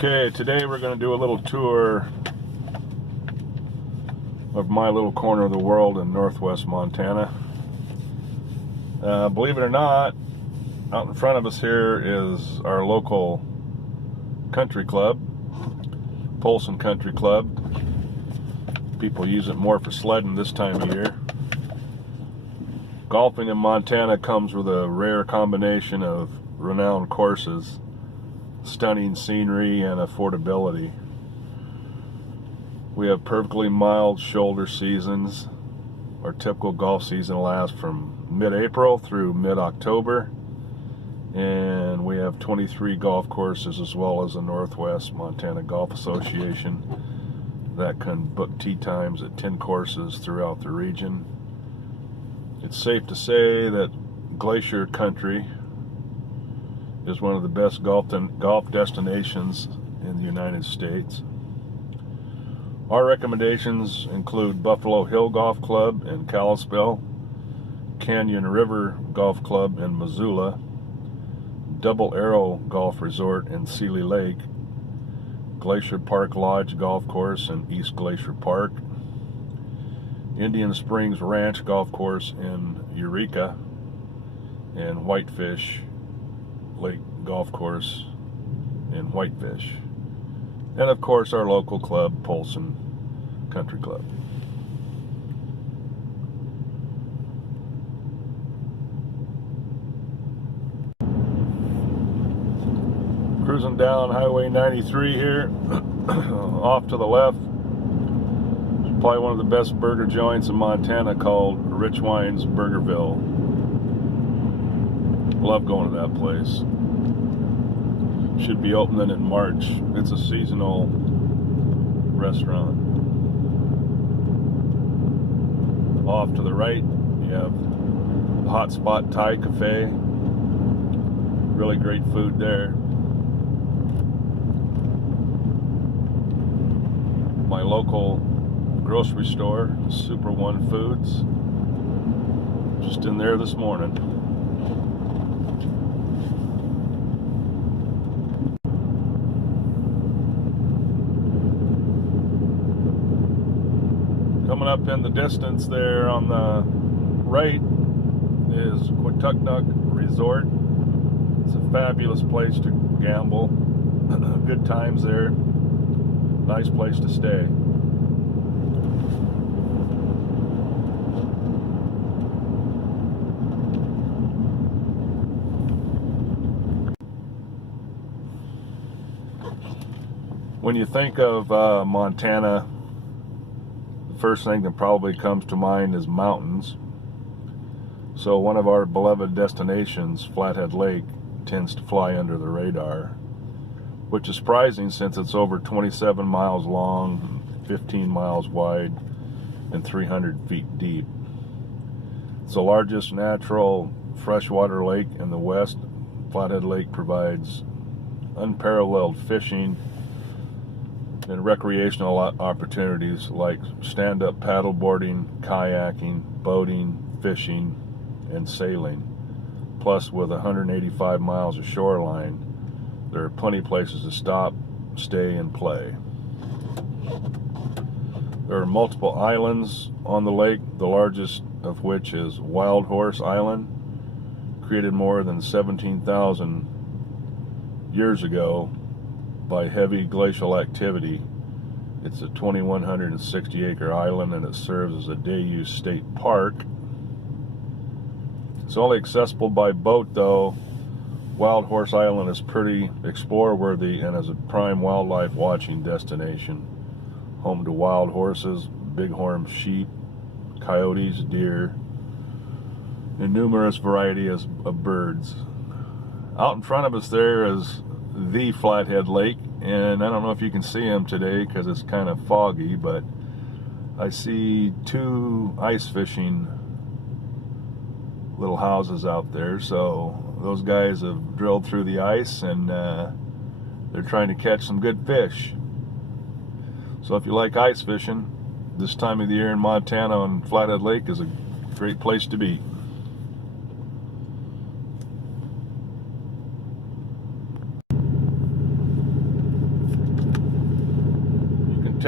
Okay, today we're going to do a little tour of my little corner of the world in northwest Montana. Believe it or not, out in front of us here is our local country club, Polson Country Club. People use it more for sledding this time of year. Golfing in Montana comes with a rare combination of renowned courses, stunning scenery, and affordability. We have perfectly mild shoulder seasons. Our typical golf season lasts from mid-April through mid-October, and we have 23 golf courses as well as the Northwest Montana Golf Association that can book tee times at 10 courses throughout the region. It's safe to say that Glacier country is one of the best golf destinations in the United States. Our recommendations include Buffalo Hill Golf Club in Kalispell, Canyon River Golf Club in Missoula, Double Arrow Golf Resort in Seeley Lake, Glacier Park Lodge Golf Course in East Glacier Park, Indian Springs Ranch Golf Course in Eureka, and Whitefish Lake Golf Course in Whitefish, and of course our local club, Polson Country Club. Cruising down Highway 93 here, off to the left, probably one of the best burger joints in Montana called Rich Wine's Burgerville. Love going to that place. Should be opening in March. It's a seasonal restaurant. Off to the right, you have Hotspot Thai Cafe. Really great food there. My local grocery store, Super One Foods. Just in there this morning. Coming up in the distance there on the right is Quatucknuck Resort. It's a fabulous place to gamble. Good times there. Nice place to stay. When you think of Montana, the first thing that probably comes to mind is mountains. So one of our beloved destinations, Flathead Lake, tends to fly under the radar, which is surprising since it's over 27 miles long, 15 miles wide, and 300 feet deep. It's the largest natural freshwater lake in the West. Flathead Lake provides unparalleled fishing and recreational opportunities like stand-up paddleboarding, kayaking, boating, fishing, and sailing. Plus, with 185 miles of shoreline, there are plenty of places to stop, stay, and play. There are multiple islands on the lake, the largest of which is Wild Horse Island, created more than 17,000 years ago by heavy glacial activity. It's a 2,160 acre island, and it serves as a day-use state park. It's only accessible by boat though. Wild Horse Island is pretty explore-worthy and is a prime wildlife watching destination. Home to wild horses, bighorn sheep, coyotes, deer, and numerous varieties of birds. Out in front of us there is the Flathead Lake, and I don't know if you can see him today because it's kind of foggy, but I see two ice fishing little houses out there. So those guys have drilled through the ice, and they're trying to catch some good fish. So if you like ice fishing, this time of the year in Montana on Flathead Lake is a great place to be.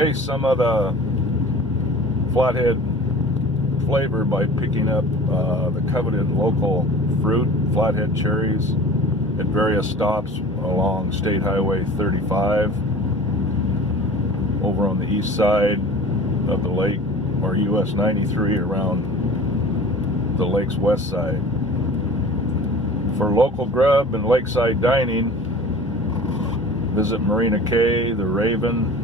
taste some of the Flathead flavor by picking up the coveted local fruit, Flathead cherries, at various stops along State Highway 35 over on the east side of the lake, or US 93 around the lake's west side. For local grub and lakeside dining, visit Marina Cay, the Raven,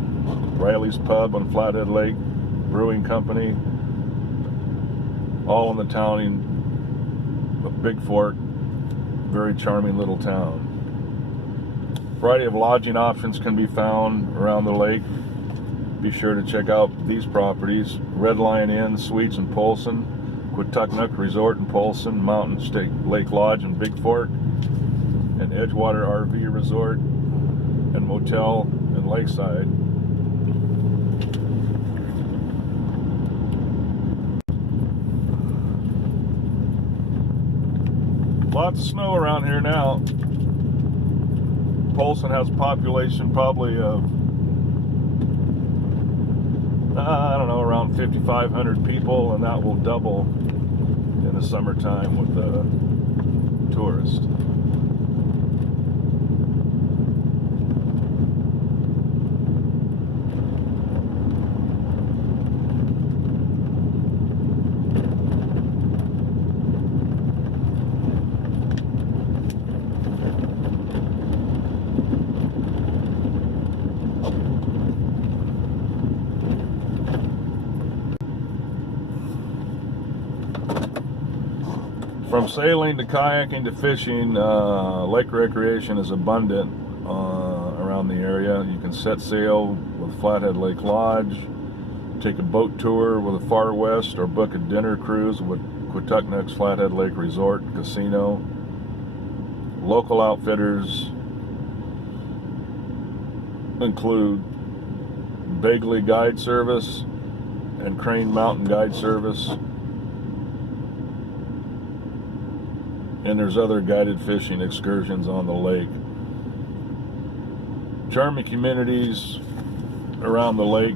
Riley's Pub on Flathead Lake, Brewing Company, all in the town of Big Fork. Very charming little town. A variety of lodging options can be found around the lake. Be sure to check out these properties: Red Lion Inn Suites in Polson, Quatucknuck Resort in Polson, Mountain State Lake Lodge in Big Fork, and Edgewater RV Resort and Motel in Lakeside. Lots of snow around here now. Polson has a population probably of, I don't know, around 5,500 people, and that will double in the summertime with the tourists. From sailing to kayaking to fishing, lake recreation is abundant around the area. You can set sail with Flathead Lake Lodge, take a boat tour with the Far West, or book a dinner cruise with Quatucknuck's Flathead Lake Resort Casino. Local outfitters include Bagley Guide Service and Crane Mountain Guide Service. And there's other guided fishing excursions on the lake. Charming communities around the lake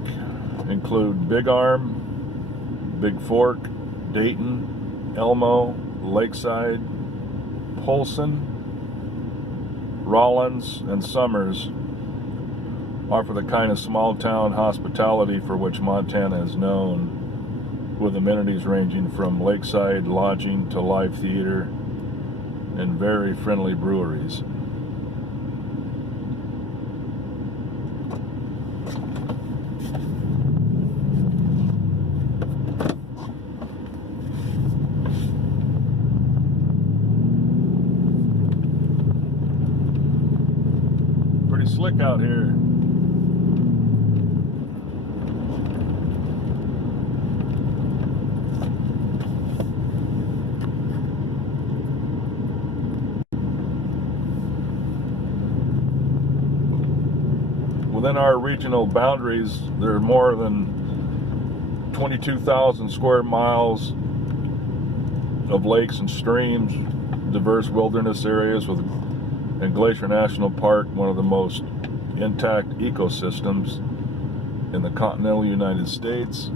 include Big Arm, Big Fork, Dayton, Elmo, Lakeside, Polson, Rollins, and Summers offer the kind of small town hospitality for which Montana is known, with amenities ranging from lakeside lodging to live theater and very friendly breweries. Pretty slick out here. Within our regional boundaries, there are more than 22,000 square miles of lakes and streams, diverse wilderness areas, and Glacier National Park, one of the most intact ecosystems in the continental United States.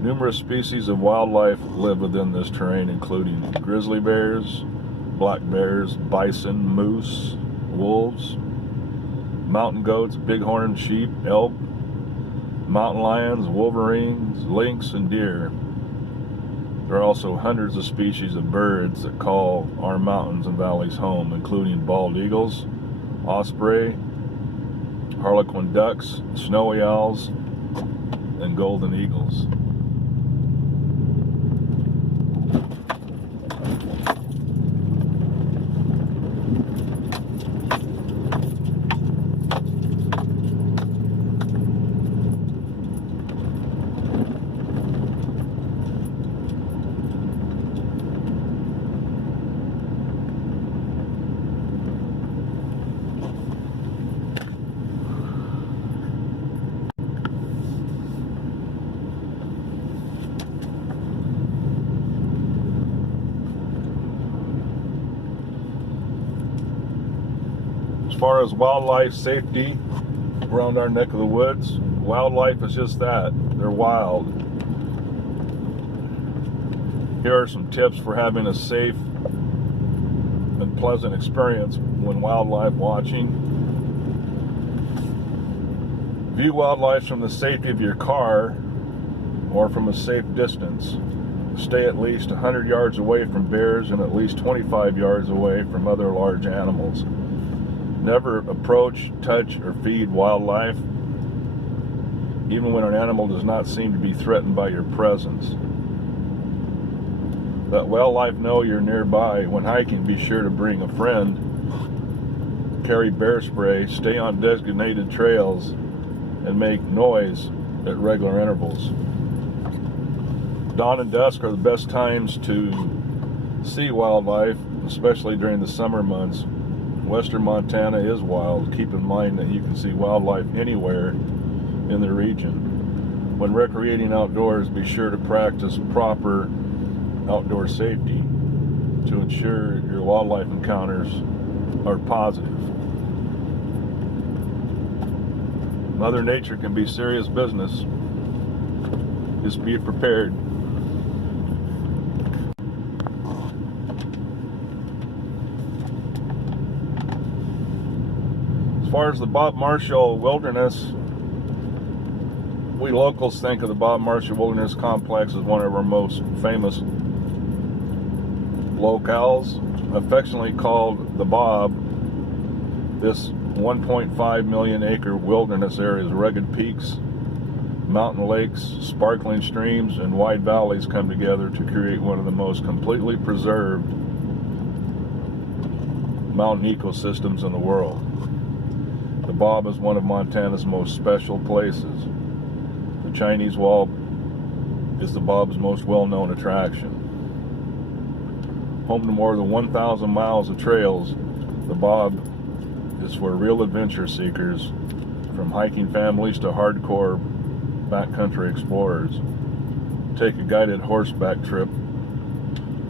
Numerous species of wildlife live within this terrain, including grizzly bears, black bears, bison, moose, wolves, mountain goats, bighorn sheep, elk, mountain lions, wolverines, lynx, and deer. There are also hundreds of species of birds that call our mountains and valleys home, including bald eagles, osprey, harlequin ducks, snowy owls, and golden eagles. As far as wildlife safety, around our neck of the woods. Wildlife is just that. They're wild. Here are some tips for having a safe and pleasant experience when wildlife watching. View wildlife from the safety of your car or from a safe distance. Stay at least 100 yards away from bears and at least 25 yards away from other large animals. Never approach, touch, or feed wildlife, even when an animal does not seem to be threatened by your presence. Let wildlife know you're nearby. When hiking, be sure to bring a friend, carry bear spray, stay on designated trails, and make noise at regular intervals. Dawn and dusk are the best times to see wildlife, especially during the summer months. Western Montana is wild. Keep in mind that you can see wildlife anywhere in the region. When recreating outdoors, be sure to practice proper outdoor safety to ensure your wildlife encounters are positive. Mother Nature can be serious business. Just be prepared. As far as the Bob Marshall Wilderness, we locals think of the Bob Marshall Wilderness Complex as one of our most famous locales, affectionately called the Bob. This 1.5 million acre wilderness area's rugged peaks, mountain lakes, sparkling streams, and wide valleys come together to create one of the most completely preserved mountain ecosystems in the world. The Bob is one of Montana's most special places. The Chinese Wall is the Bob's most well-known attraction. Home to more than 1,000 miles of trails, the Bob is for real adventure seekers, from hiking families to hardcore backcountry explorers. Take a guided horseback trip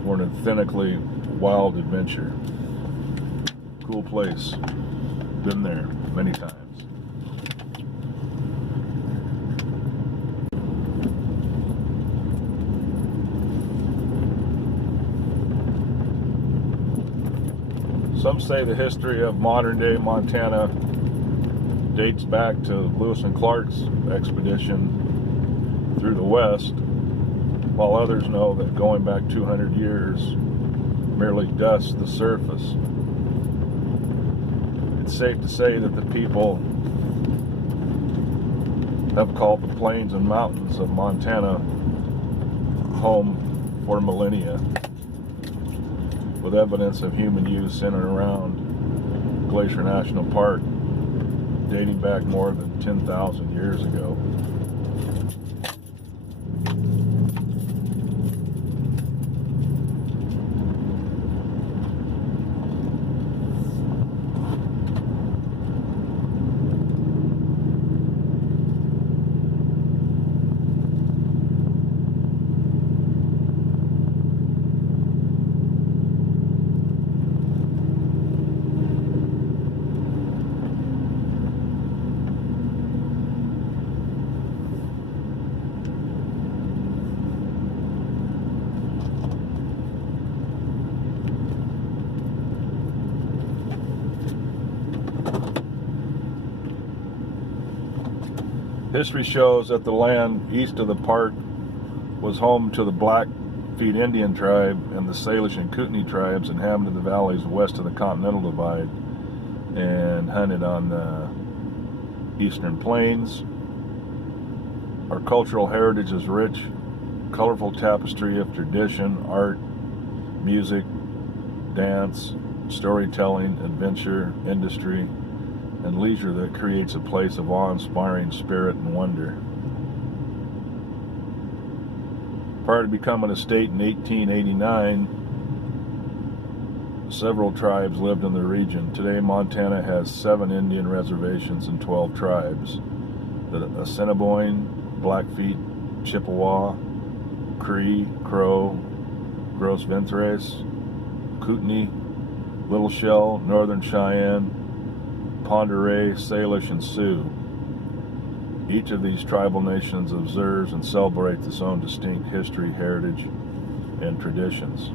for an authentically wild adventure. Cool place. Been there many times. Some say the history of modern-day Montana dates back to Lewis and Clark's expedition through the West, while others know that going back 200 years merely dusts the surface. It's safe to say that the people have called the plains and mountains of Montana home for millennia, with evidence of human use in and around Glacier National Park dating back more than 10,000 years ago. History shows that the land east of the park was home to the Blackfeet Indian tribe and the Salish and Kootenai tribes inhabited the valleys west of the Continental Divide and hunted on the eastern plains. Our cultural heritage is rich, colorful tapestry of tradition, art, music, dance, storytelling, adventure, industry, and leisure that creates a place of awe-inspiring spirit and wonder. Prior to becoming a state in 1889, several tribes lived in the region. Today, Montana has 7 Indian reservations and 12 tribes: the Assiniboine, Blackfeet, Chippewa, Cree, Crow, Gros Ventres, Kootenai, Little Shell, Northern Cheyenne, Pend Oreille, Salish, and Sioux. Each of these tribal nations observes and celebrates its own distinct history, heritage, and traditions.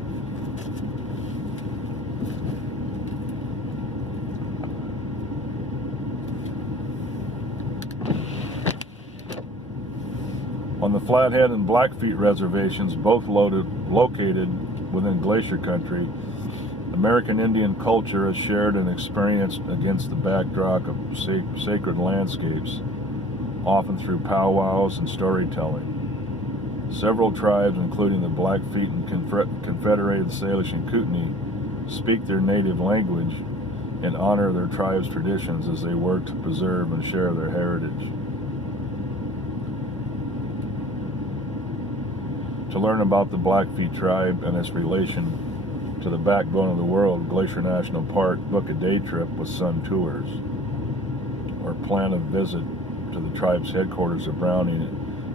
On the Flathead and Blackfeet reservations, both located within Glacier country, American Indian culture is shared and experienced against the backdrop of sacred landscapes, often through powwows and storytelling. Several tribes, including the Blackfeet and Confederated Salish and Kootenai, speak their native language and honor their tribe's traditions as they work to preserve and share their heritage. To learn about the Blackfeet tribe and its relation to the backbone of the world, Glacier National Park, book a day trip with Sun Tours, or plan a visit to the tribe's headquarters of Browning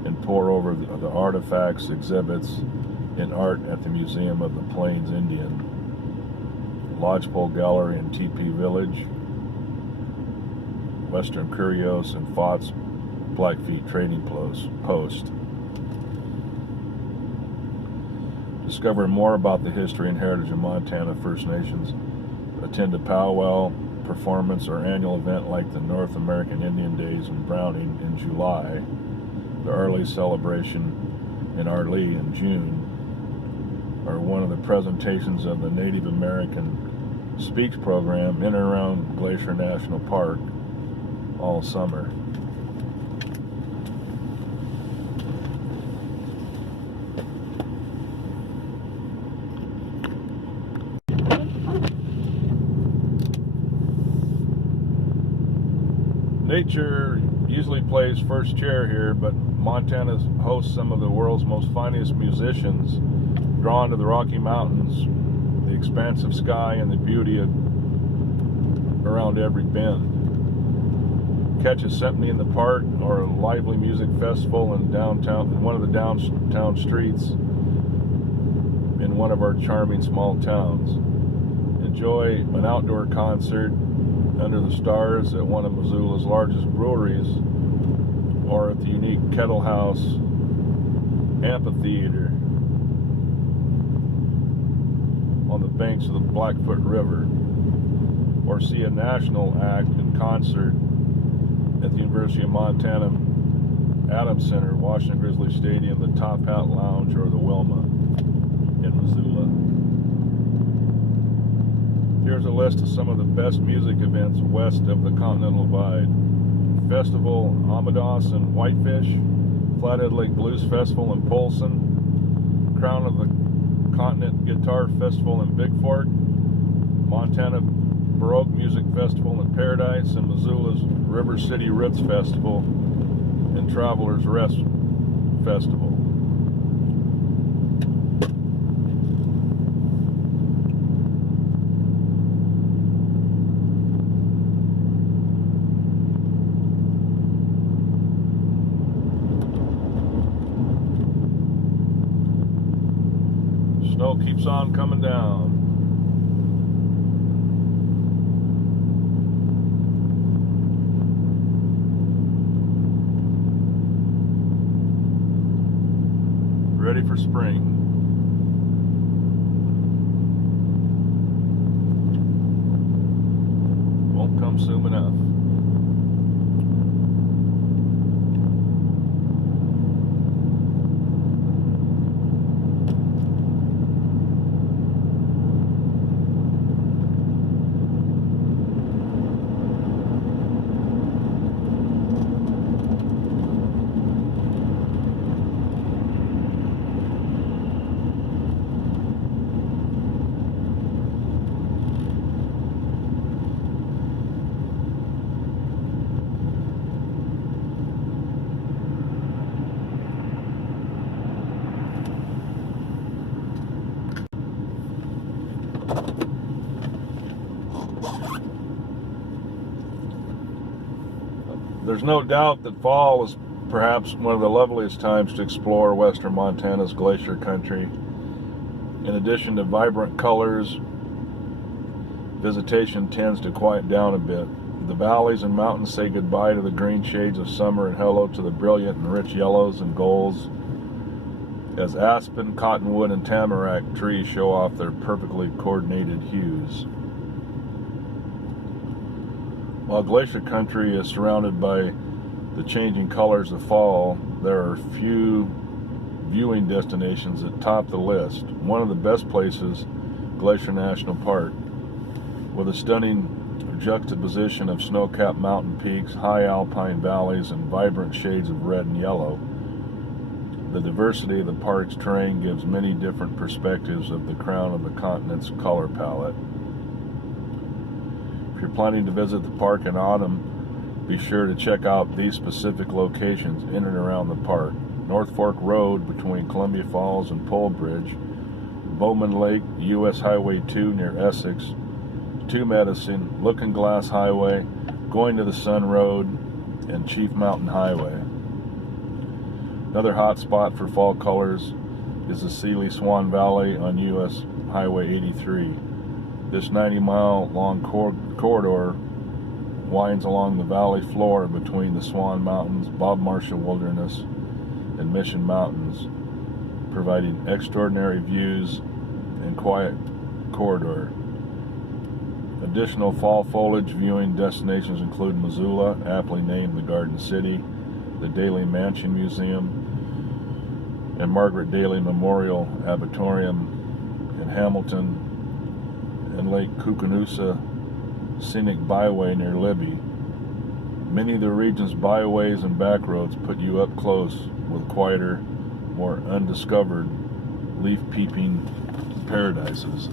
and pore over the artifacts, exhibits, and art at the Museum of the Plains Indian, Lodgepole Gallery and Teepee Village, Western Curios, and Fott's Blackfeet Trading Post. Discover more about the history and heritage of Montana First Nations. Attend a powwow, performance, or annual event like the North American Indian Days in Browning in July, the early celebration in Arlee in June, or one of the presentations of the Native American speech program in and around Glacier National Park all summer. Nature usually plays first chair here, but Montana hosts some of the world's most finest musicians, drawn to the Rocky Mountains, the expansive sky, and the beauty around every bend. Catch a symphony in the park or a lively music festival in one of the downtown streets in one of our charming small towns. Enjoy an outdoor concert under the stars at one of Missoula's largest breweries, or at the unique Kettle House Amphitheater on the banks of the Blackfoot River, or see a national act in concert at the University of Montana Adams Center, Washington Grizzly Stadium, the Top Hat Lounge, or the Wilma in Missoula. Here's a list of some of the best music events west of the Continental Divide. Festival Amados in Whitefish, Flathead Lake Blues Festival in Polson, Crown of the Continent Guitar Festival in Big Fork, Montana Baroque Music Festival in Paradise, and Missoula's River City Ritz Festival and Travelers Rest Festival. Snow keeps on coming down. Ready for spring. Won't come soon enough. There's no doubt that fall is perhaps one of the loveliest times to explore western Montana's glacier country. In addition to vibrant colors, visitation tends to quiet down a bit. The valleys and mountains say goodbye to the green shades of summer and hello to the brilliant and rich yellows and golds as aspen, cottonwood, and tamarack trees show off their perfectly coordinated hues. While Glacier country is surrounded by the changing colors of fall, there are few viewing destinations that top the list. One of the best places, Glacier National Park, with a stunning juxtaposition of snow-capped mountain peaks, high alpine valleys, and vibrant shades of red and yellow. The diversity of the park's terrain gives many different perspectives of the crown of the continent's color palette. If you're planning to visit the park in autumn, be sure to check out these specific locations in and around the park. North Fork Road between Columbia Falls and Pole Bridge, Bowman Lake, US Highway 2 near Essex, Two Medicine, Looking Glass Highway, Going to the Sun Road, and Chief Mountain Highway. Another hot spot for fall colors is the Sealy Swan Valley on US Highway 83. This 90-mile long corridor winds along the valley floor between the Swan Mountains, Bob Marshall Wilderness, and Mission Mountains, providing extraordinary views and quiet corridor. Additional fall foliage viewing destinations include Missoula, aptly named the Garden City, the Daley Mansion Museum, and Margaret Daley Memorial Abatorium in Hamilton, and Lake Koocanusa Scenic Byway near Libby. Many of the region's byways and back roads put you up close with quieter, more undiscovered, leaf-peeping paradises.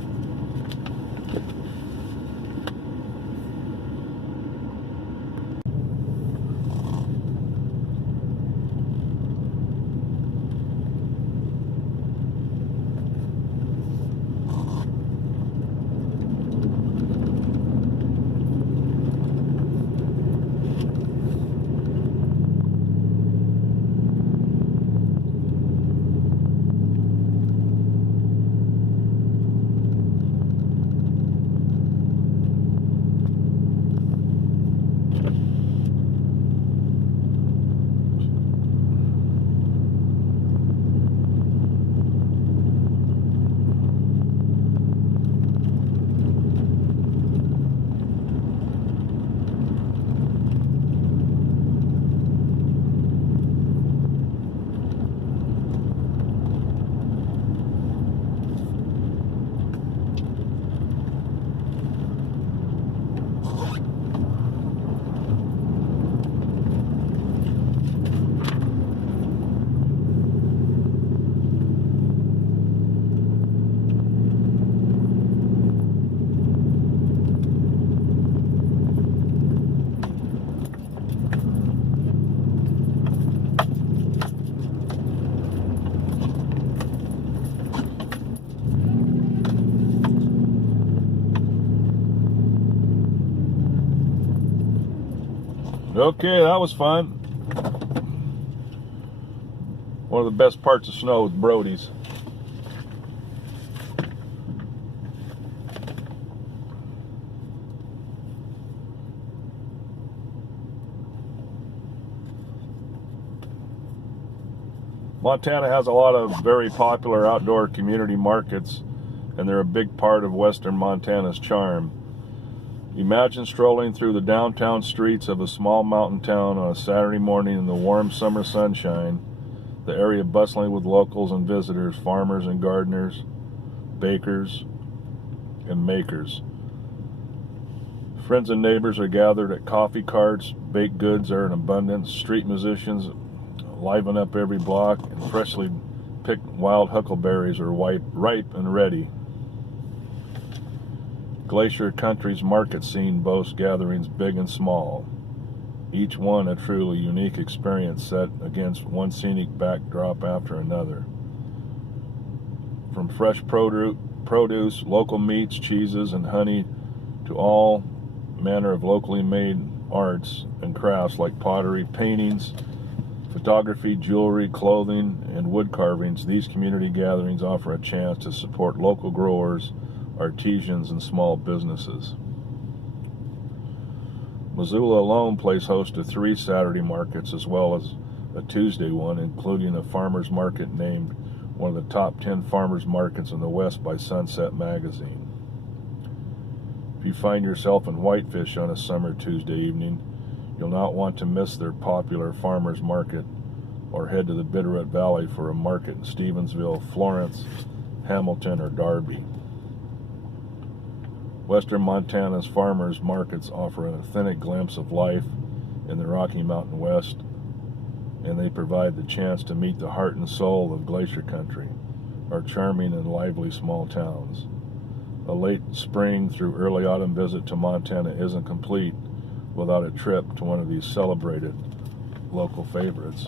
Okay, that was fun. One of the best parts of snow is Brody's. Montana has a lot of very popular outdoor community markets, and they're a big part of western Montana's charm. Imagine strolling through the downtown streets of a small mountain town on a Saturday morning in the warm summer sunshine, the area bustling with locals and visitors, farmers and gardeners, bakers and makers. Friends and neighbors are gathered at coffee carts, baked goods are in abundance, street musicians liven up every block, and freshly picked wild huckleberries are ripe and ready. Glacier Country's market scene boasts gatherings big and small, each one a truly unique experience set against one scenic backdrop after another. From fresh produce, local meats, cheeses, and honey, to all manner of locally made arts and crafts like pottery, paintings, photography, jewelry, clothing, and wood carvings, these community gatherings offer a chance to support local growers, artisans, and small businesses. Missoula alone plays host to 3 Saturday markets as well as a Tuesday one, including a farmers market named one of the top 10 farmers markets in the West by Sunset Magazine. If you find yourself in Whitefish on a summer Tuesday evening, you'll not want to miss their popular farmers market, or head to the Bitterroot Valley for a market in Stevensville, Florence, Hamilton, or Darby. Western Montana's farmers markets offer an authentic glimpse of life in the Rocky Mountain West, and they provide the chance to meet the heart and soul of Glacier country, our charming and lively small towns. A late spring through early autumn visit to Montana isn't complete without a trip to one of these celebrated local favorites.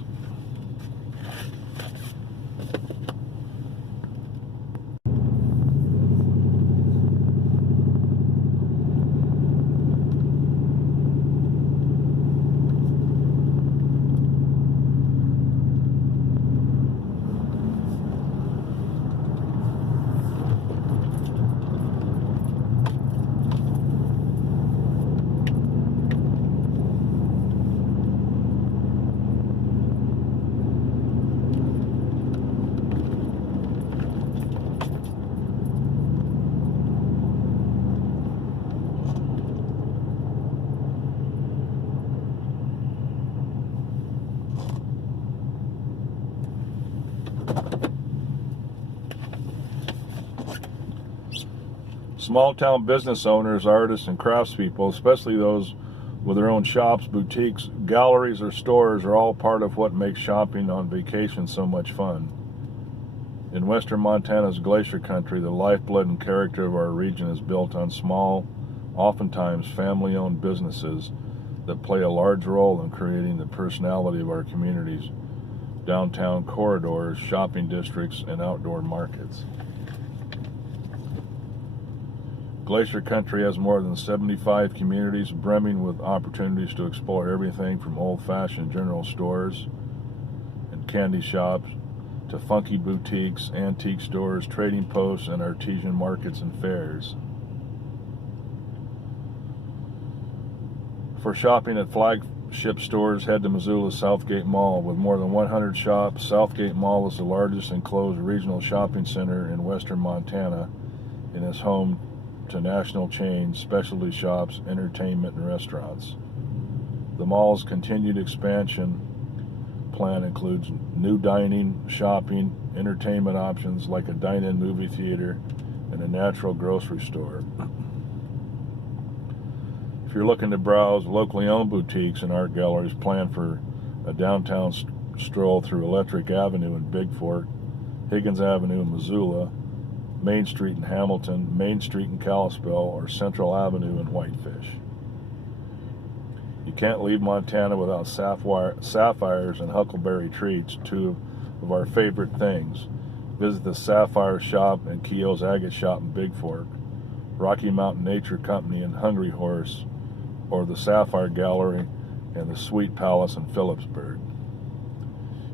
Small-town business owners, artists, and craftspeople, especially those with their own shops, boutiques, galleries, or stores, are all part of what makes shopping on vacation so much fun. In western Montana's Glacier country, the lifeblood and character of our region is built on small, oftentimes family-owned businesses that play a large role in creating the personality of our communities, downtown corridors, shopping districts, and outdoor markets. Glacier country has more than 75 communities brimming with opportunities to explore everything from old-fashioned general stores and candy shops to funky boutiques, antique stores, trading posts, and artisan markets and fairs. For shopping at flagship stores, head to Missoula's Southgate Mall. With more than 100 shops, Southgate Mall is the largest enclosed regional shopping center in western Montana and is home to national chains, specialty shops, entertainment, and restaurants. The mall's continued expansion plan includes new dining, shopping, entertainment options like a dine-in movie theater and a natural grocery store. If you're looking to browse locally owned boutiques and art galleries, plan for a downtown stroll through Electric Avenue in Big Fork, Higgins Avenue in Missoula, Main Street in Hamilton, Main Street in Kalispell, or Central Avenue in Whitefish. You can't leave Montana without sapphires and huckleberry treats, 2 of our favorite things. Visit the Sapphire Shop and Keogh's Agate Shop in Big Fork, Rocky Mountain Nature Company in Hungry Horse, or the Sapphire Gallery and the Sweet Palace in Phillipsburg.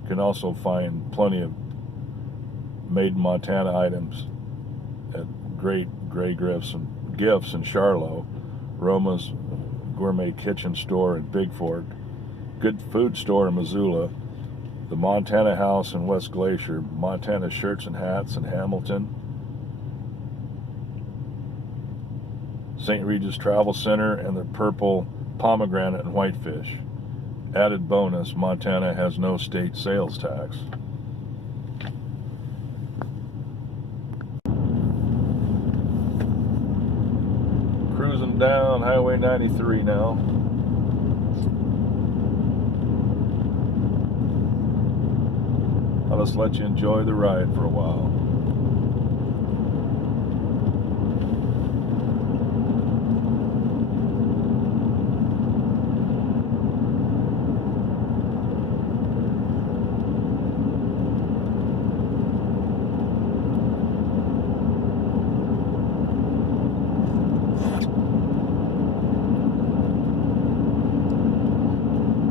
You can also find plenty of made in Montana items at Great Gray Gifts in Charlotte, Roma's Gourmet Kitchen Store in Big Fork, Good Food Store in Missoula, the Montana House in West Glacier, Montana Shirts and Hats in Hamilton, St. Regis Travel Center, and the Purple Pomegranate in Whitefish. Added bonus, Montana has no state sales tax. Cruising down Highway 93 now. I'll just let you enjoy the ride for a while.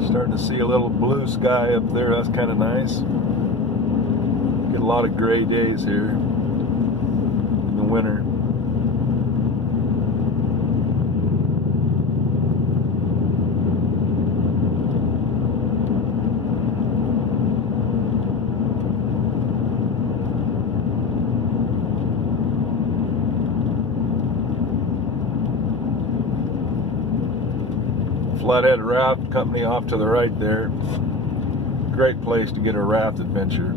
Starting to see a little blue sky up there. That's kind of nice. Get a lot of gray days here in the winter. Flathead Raft Company off to the right there. Great place to get a raft adventure.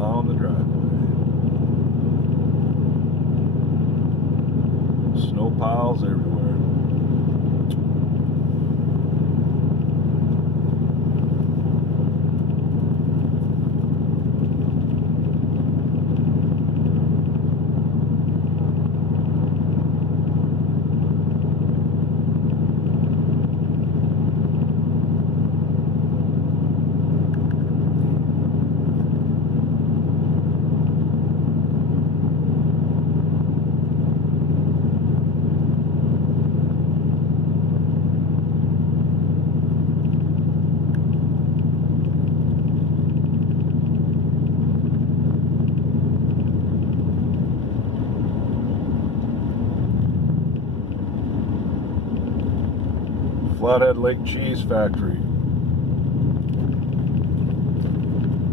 On the driveway. Snow piles everywhere. Flathead Lake Cheese Factory.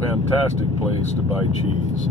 Fantastic place to buy cheese.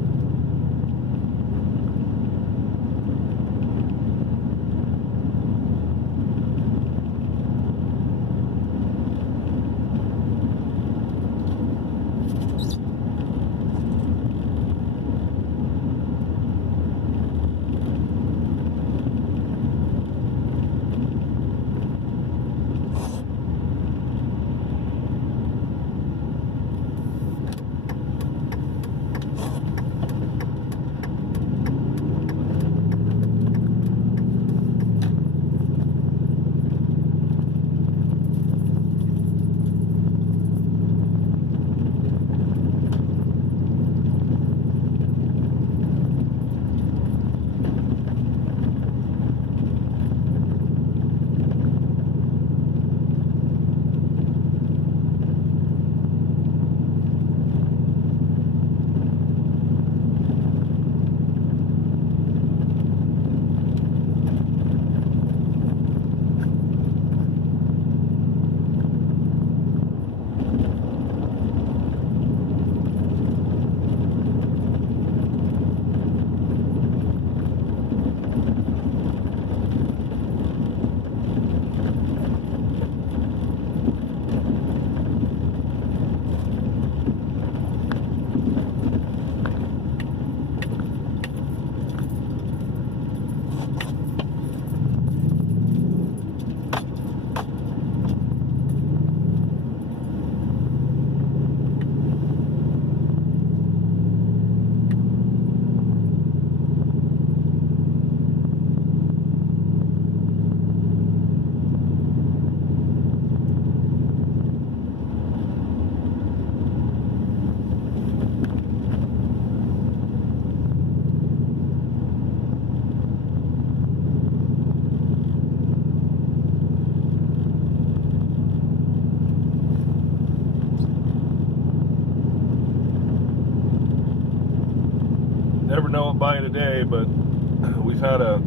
Never know it by today, but we've had a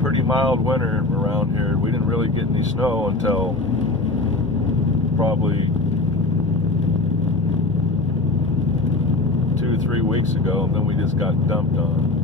pretty mild winter around here. We didn't really get any snow until probably 2 or 3 weeks ago, and then we just got dumped on.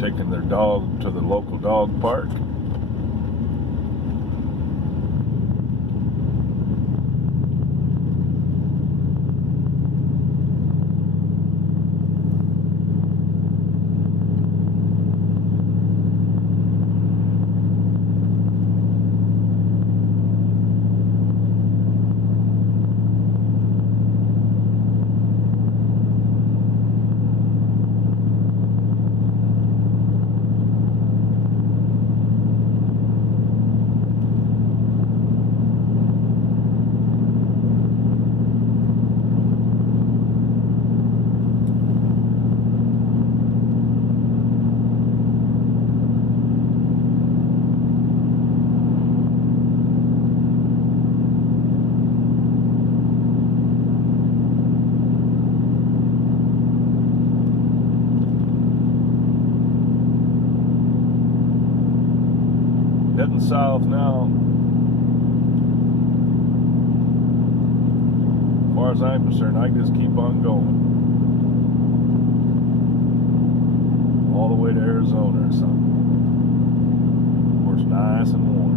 Taking their dog to the local dog park. heading south now. As far as I'm concerned, I can just keep on going. All the way to Arizona or something. Where it's nice and warm.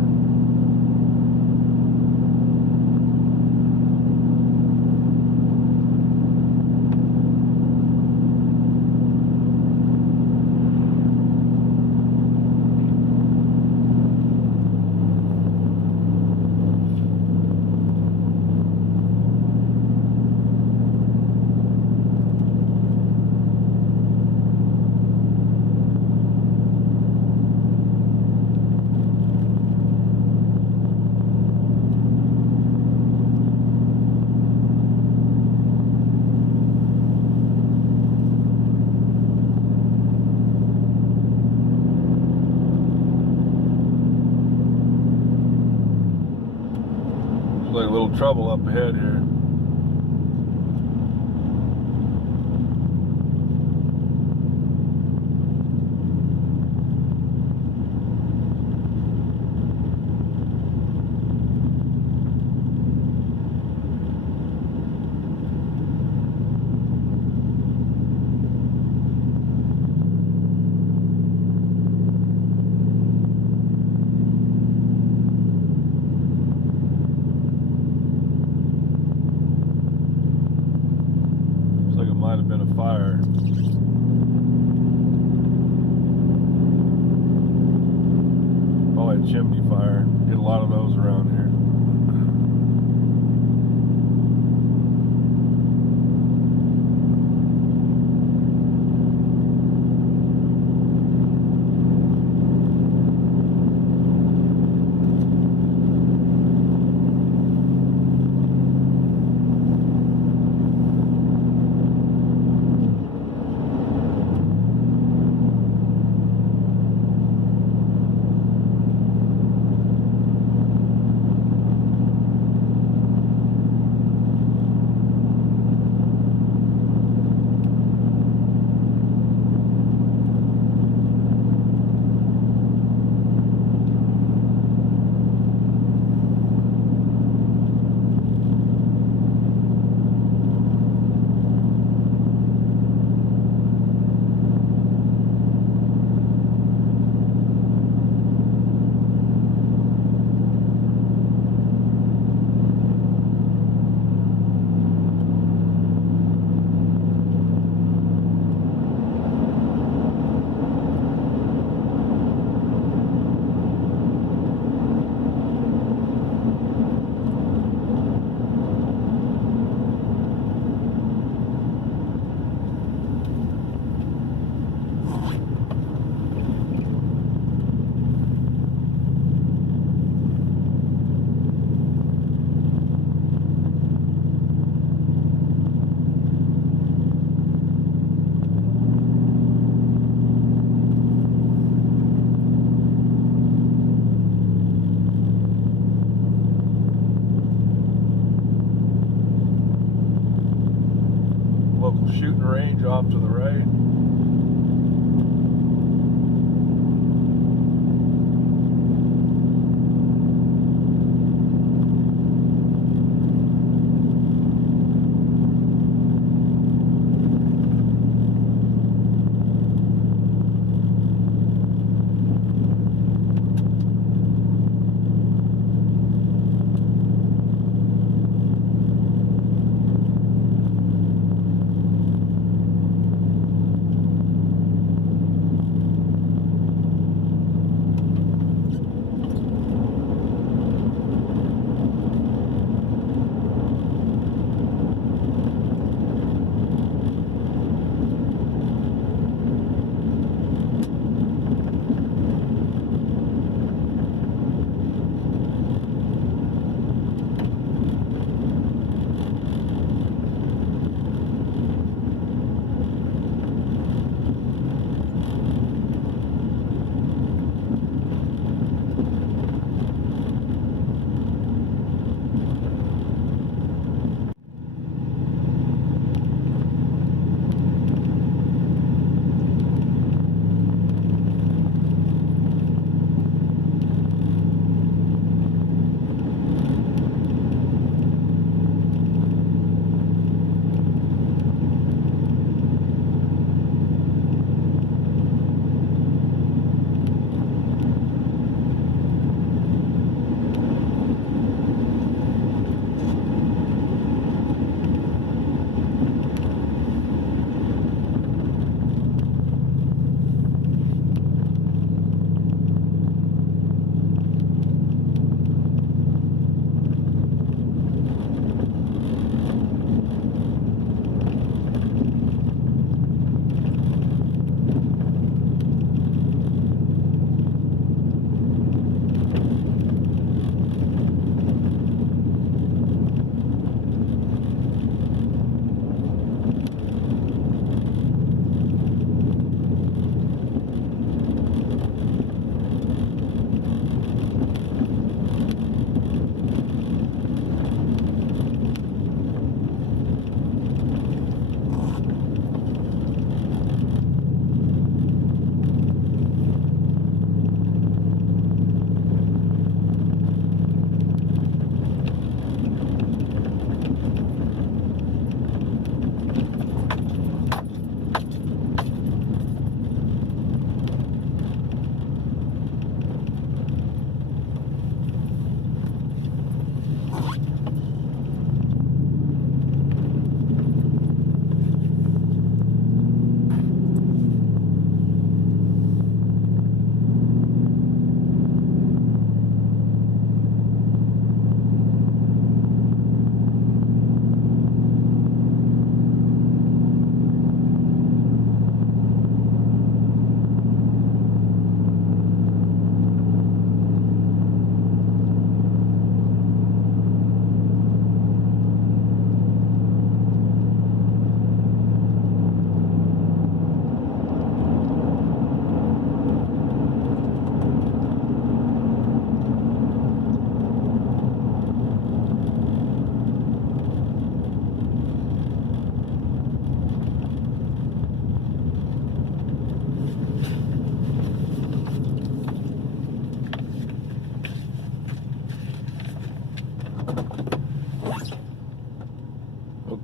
Like a little trouble up ahead here. Might have been a fire. Probably a chimney fire. Get a lot of those around here.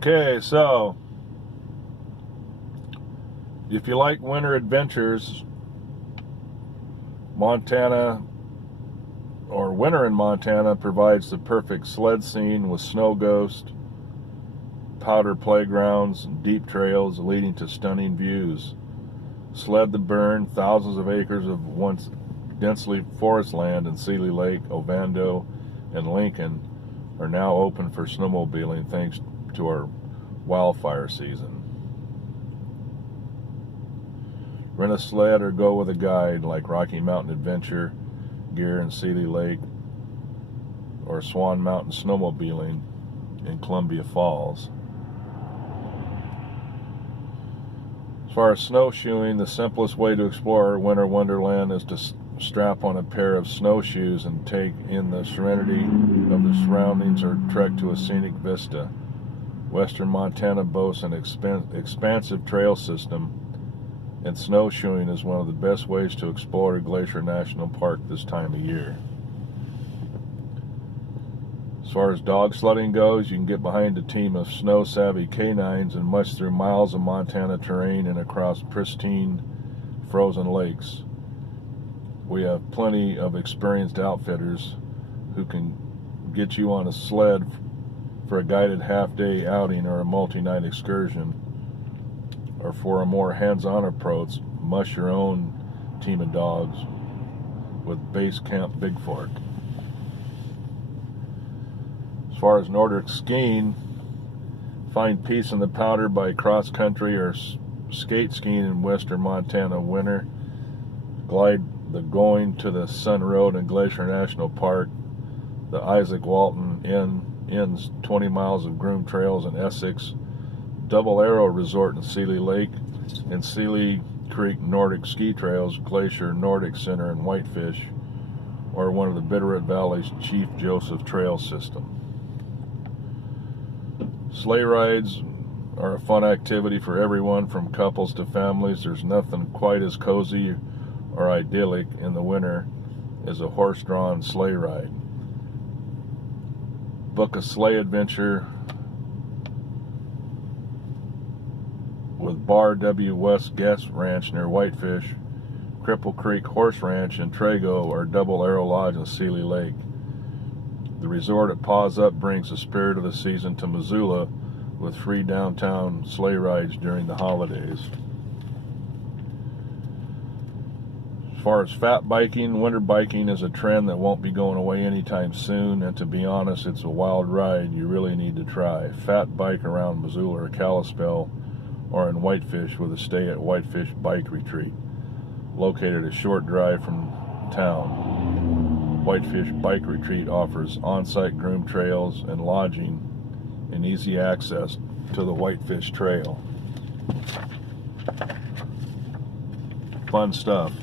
Okay, so if you like winter adventures, Montana, or winter in Montana, provides the perfect sled scene with snow ghosts, powder playgrounds, and deep trails leading to stunning views. Sled to burn, thousands of acres of once densely forest land in Seeley Lake, Ovando, and Lincoln are now open for snowmobiling thanks to our wildfire season. Rent a sled or go with a guide like Rocky Mountain Adventure Gear in Seeley Lake or Swan Mountain Snowmobiling in Columbia Falls. As far as snowshoeing, the simplest way to explore our winter wonderland is to strap on a pair of snowshoes and take in the serenity of the surroundings or trek to a scenic vista. Western Montana boasts an expansive trail system, and snowshoeing is one of the best ways to explore Glacier National Park this time of year. As far as dog sledding goes, you can get behind a team of snow-savvy canines and mush through miles of Montana terrain and across pristine, frozen lakes. We have plenty of experienced outfitters who can get you on a sled for a guided half-day outing or a multi-night excursion, or for a more hands-on approach, mush your own team of dogs with Base Camp Big Fork. As far as Nordic skiing, find peace in the powder by cross-country or skate skiing in western Montana winter. Glide the Going to the Sun Road in Glacier National Park, the Isaac Walton Inn's 20 miles of groomed trails in Essex, Double Arrow Resort in Seeley Lake, and Seeley Creek Nordic Ski Trails, Glacier Nordic Center in Whitefish, or one of the Bitterroot Valley's Chief Joseph Trail system. Sleigh rides are a fun activity for everyone from couples to families. There's nothing quite as cozy or idyllic in the winter as a horse-drawn sleigh ride. Book a sleigh adventure with Bar W. West Guest Ranch near Whitefish, Cripple Creek Horse Ranch in Trago, or Double Arrow Lodge in Seeley Lake. The resort at Paws Up brings the spirit of the season to Missoula with free downtown sleigh rides during the holidays. As far as fat biking, winter biking is a trend that won't be going away anytime soon, and to be honest, it's a wild ride you really need to try. Fat bike around Missoula or Kalispell or in Whitefish with a stay at Whitefish Bike Retreat, located a short drive from town. Whitefish Bike Retreat offers on-site groomed trails and lodging and easy access to the Whitefish Trail. Fun stuff.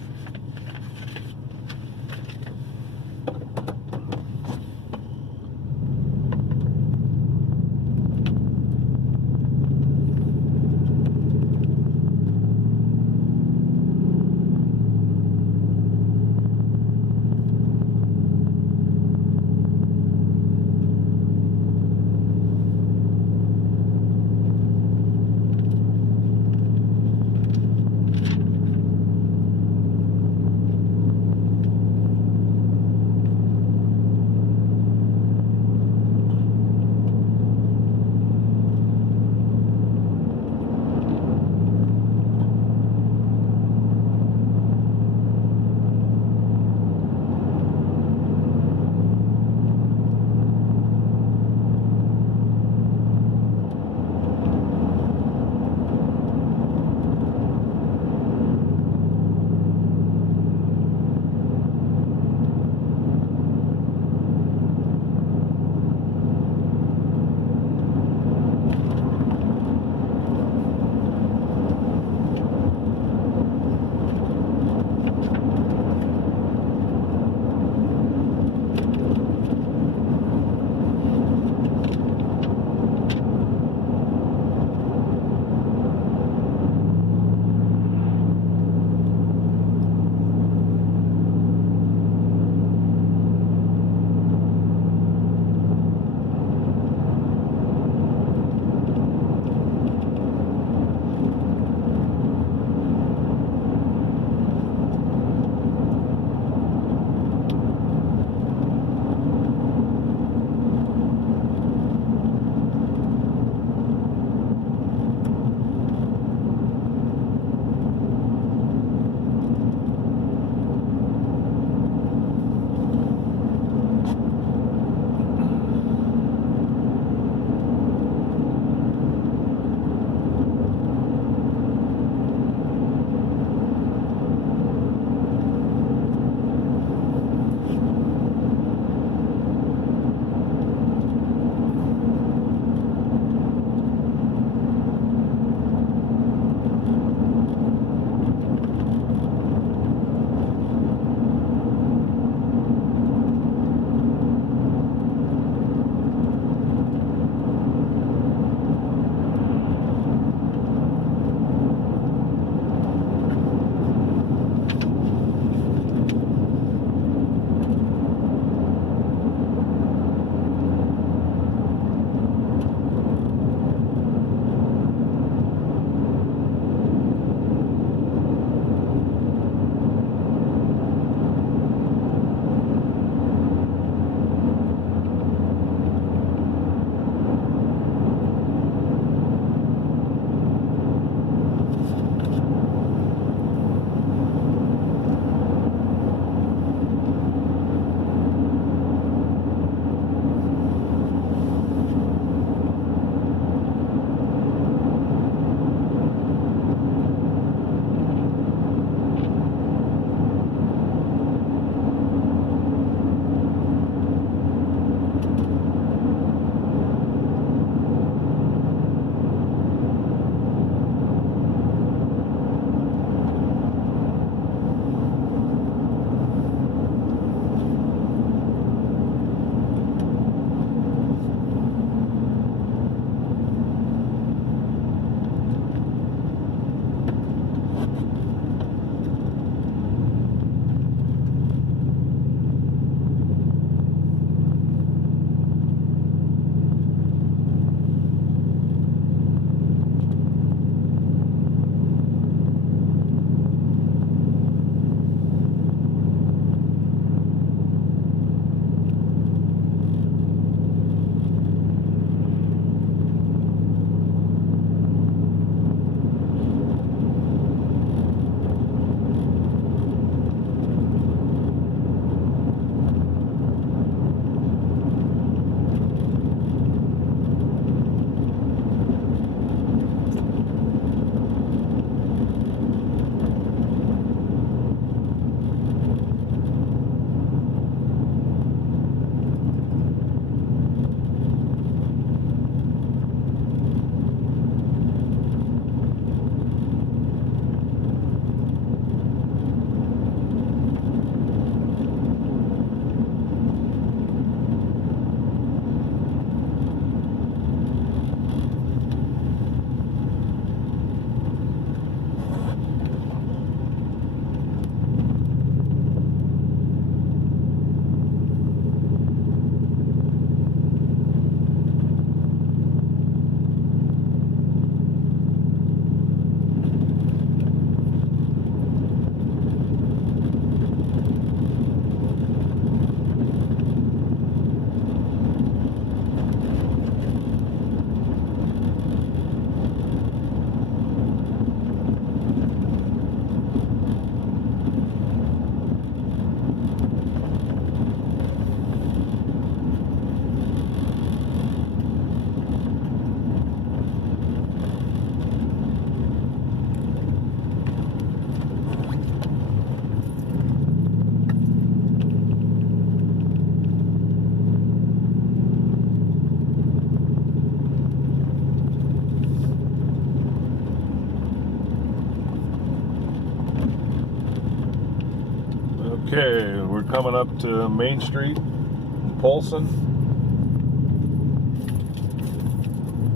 Okay, we're coming up to Main Street in Polson.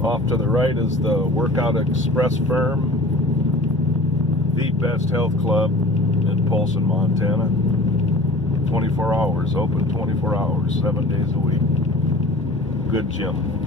Off to the right is the Workout Express Firm, the best health club in Polson, Montana. 24 hours, open 24 hours, 7 days a week. Good gym.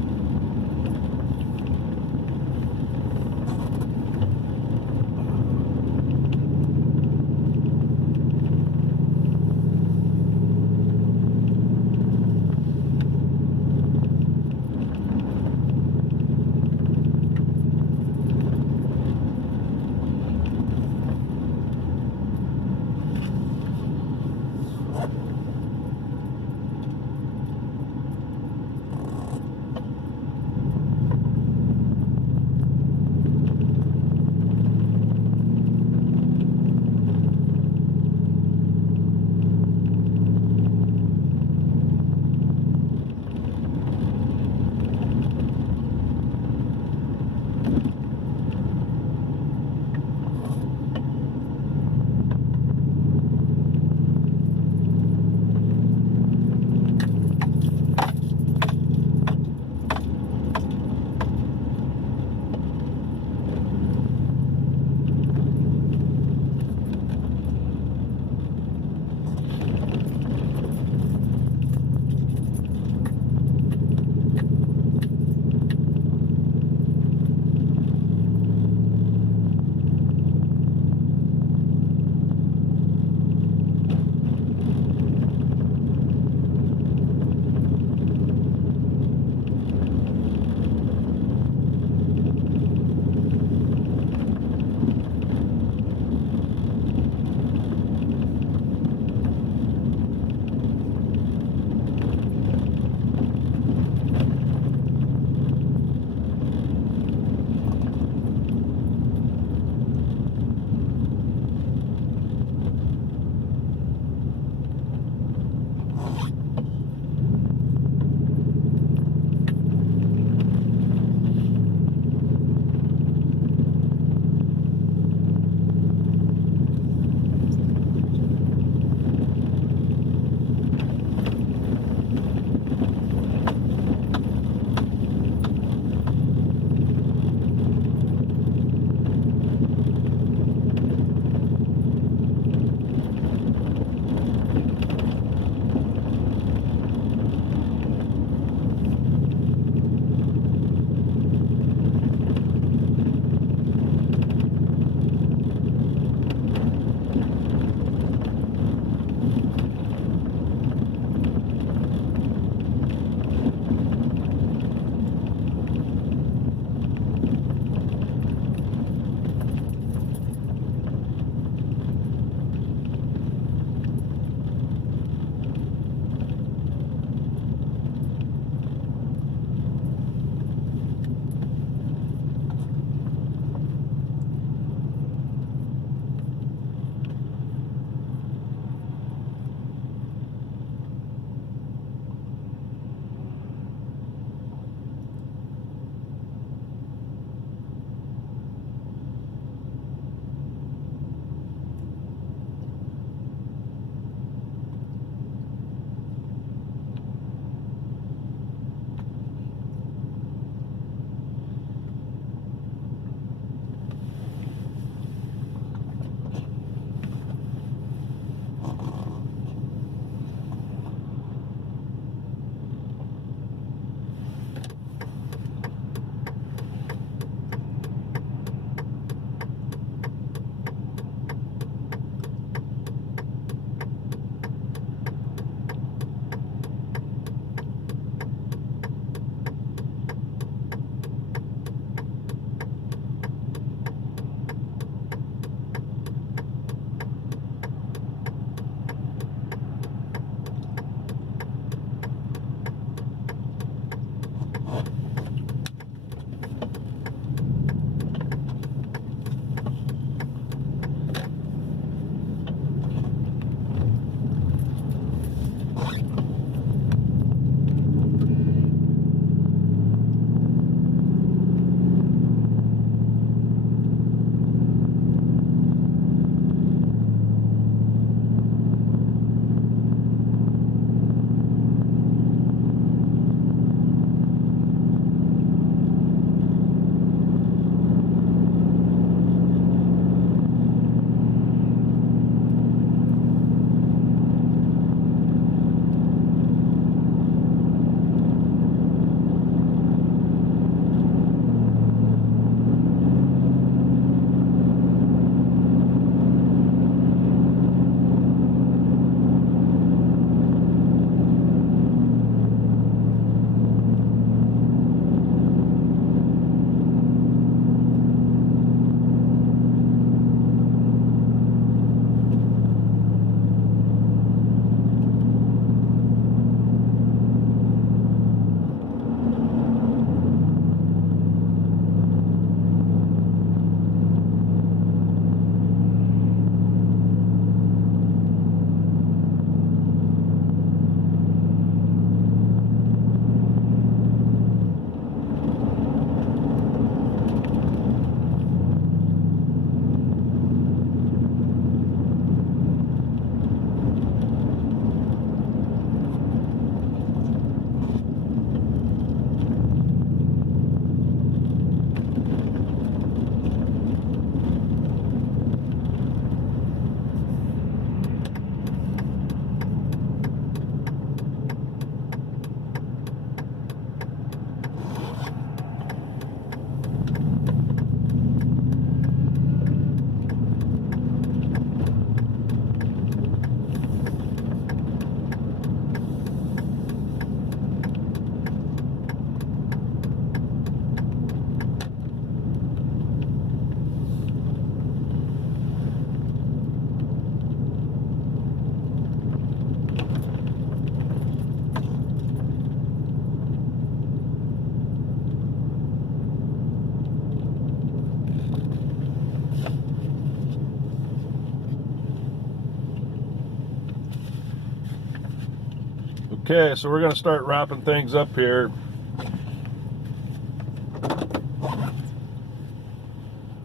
Okay, so we're going to start wrapping things up here.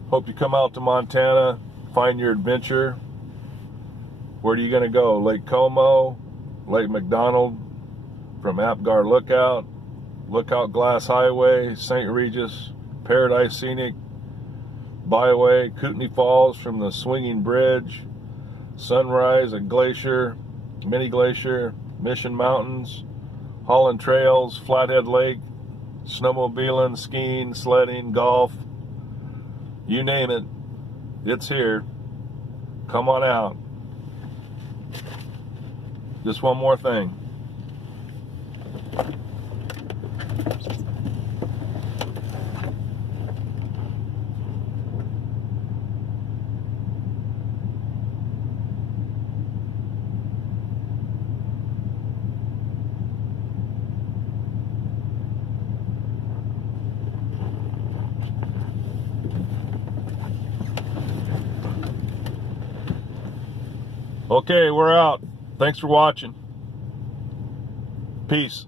Hope you come out to Montana, find your adventure. Where are you going to go? Lake Como, Lake McDonald, from Apgar Lookout, Lookout Glass Highway, St. Regis, Paradise Scenic, Byway, Kootenai Falls from the Swinging Bridge, Sunrise at Glacier, Mini Glacier, Mission Mountains, Holland Trails, Flathead Lake, snowmobiling, skiing, sledding, golf, you name it, it's here. Come on out. Just one more thing. Okay, we're out. Thanks for watching. Peace.